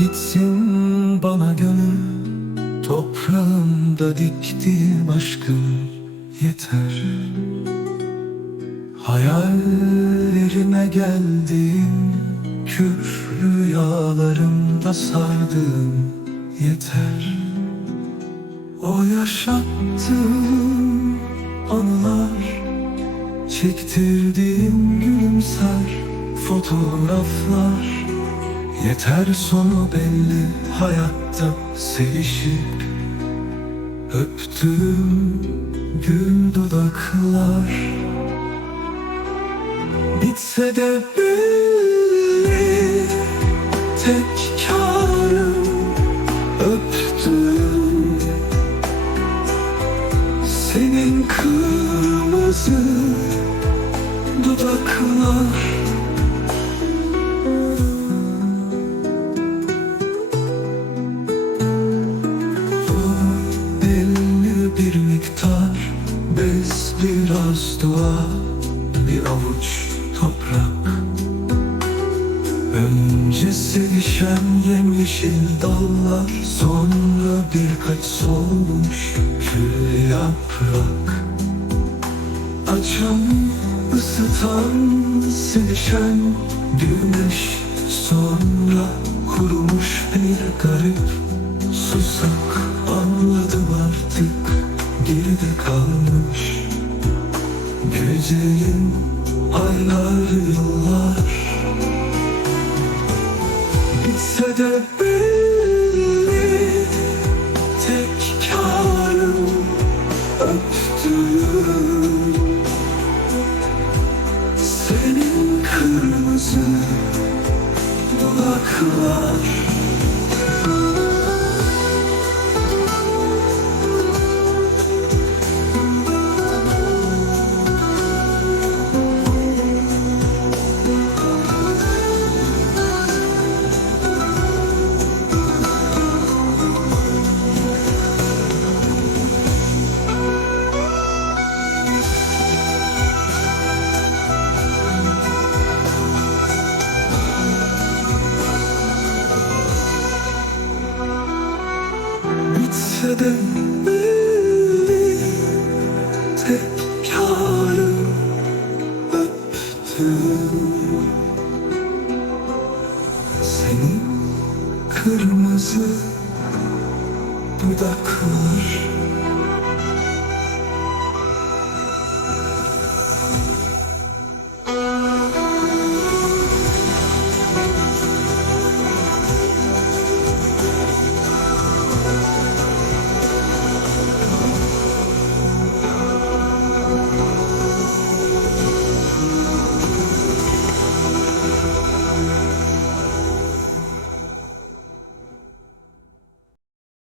bitsin bana gönül. Toprağımda diktiğim aşkım yeter. Hayallerime geldiğin Kür rüyalarımda sardığın yeter. O yaşattığım anılar Çektirdiğim gülümser fotoğraflar Yeter sonu belli hayatta sevişip Öptüğüm gül dudaklar. Bitse de belli tek karım öptüm Senin kırmızı Dua Bir avuç toprak. Önce sevişen yemyeşil dallar Sonra birkaç solmuş kül yaprak. Açan, ısıtan, sevişen güneş Sonra kurumuş bir garip susak. Anladım artık geride kalmış Gecelerin aylar yıllar. Bitse de belli tek karım öptüğüm Senin kırmızı dudaklar De belli tek öptüm. Senin kırmızı dudaklar